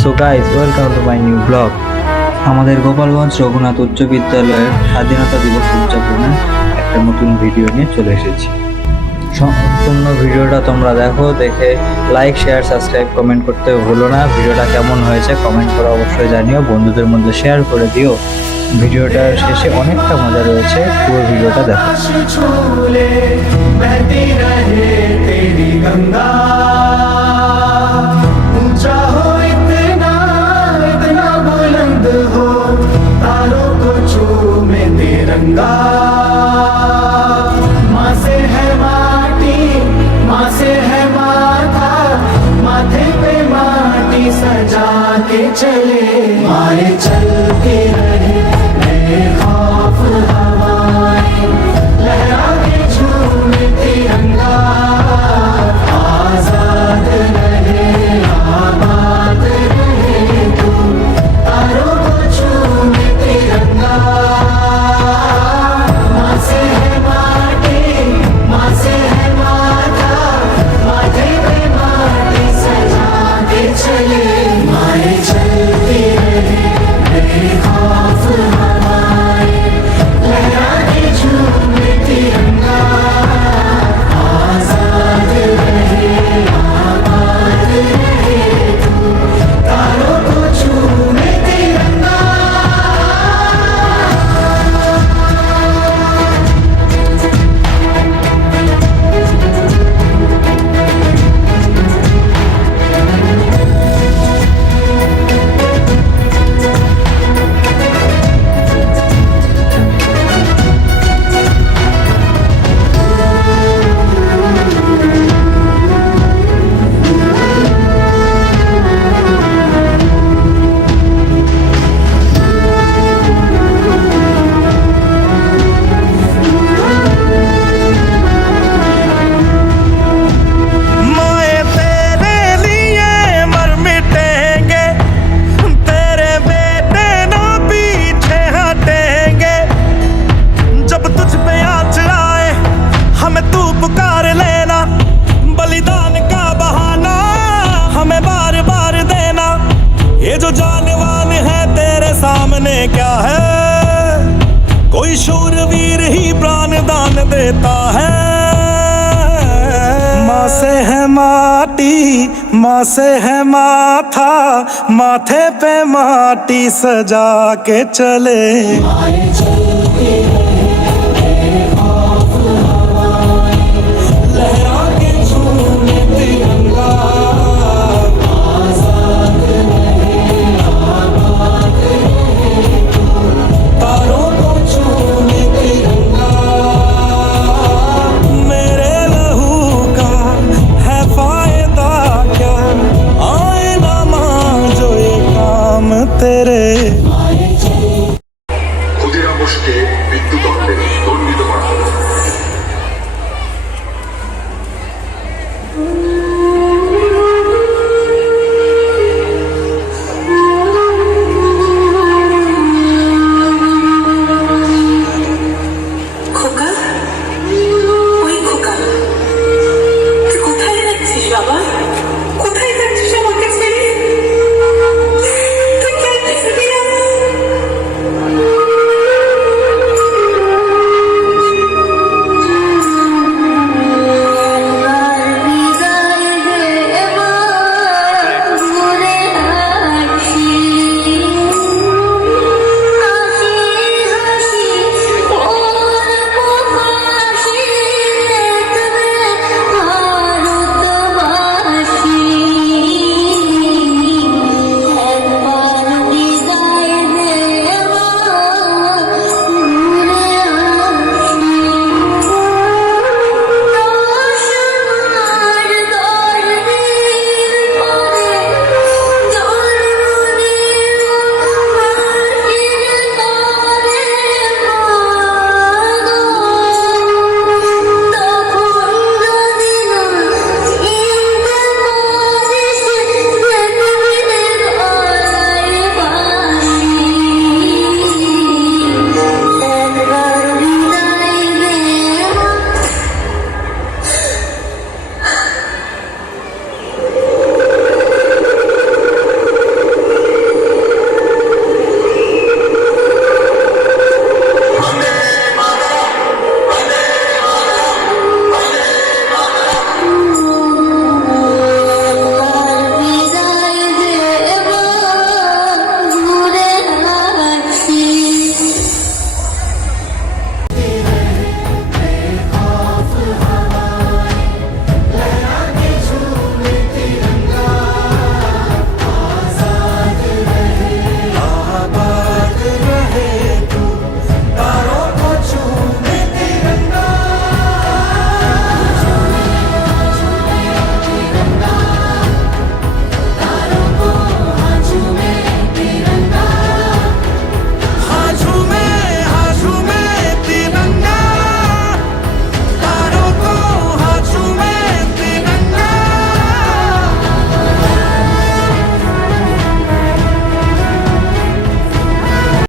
So guys, welcome to my new blog. আমাদের গোপালগঞ্জ রঘুনাথ উচ্চ বিদ্যালয়ের স্বাধীনতা দিবস উদযাপনে একটা নতুন ভিডিও নিয়ে চলে এসেছি। সম্পূর্ণ ভিডিওটা তোমরা দেখো, দেখে লাইক, শেয়ার, সাবস্ক্রাইব, কমেন্ট করতে ভুলো না। ভিডিওটা কেমন হয়েছে কমেন্ট করে অবশ্যই জানিও, বন্ধুদের মধ্যে শেয়ার করে দিও। ভিডিওটার শেষে অনেকটা মজা রয়েছে, পুরো ভিডিওটা দেখো। माँ से है माटी, माँ से है माथा, माथे पे माटी सजा के चले, मारे चलते रहे नए खौफ हवाएं, लहरा के झूमे तिरंगा, आजाद रहे आबाद रहे तू, तारों को झूमे तिरंगा। जो जानवान है तेरे सामने क्या है, कोई शूरवीर ही प्राण दान देता है। माँ से है माटी, माँ से है माथा, माथे पे माटी सजा के चले।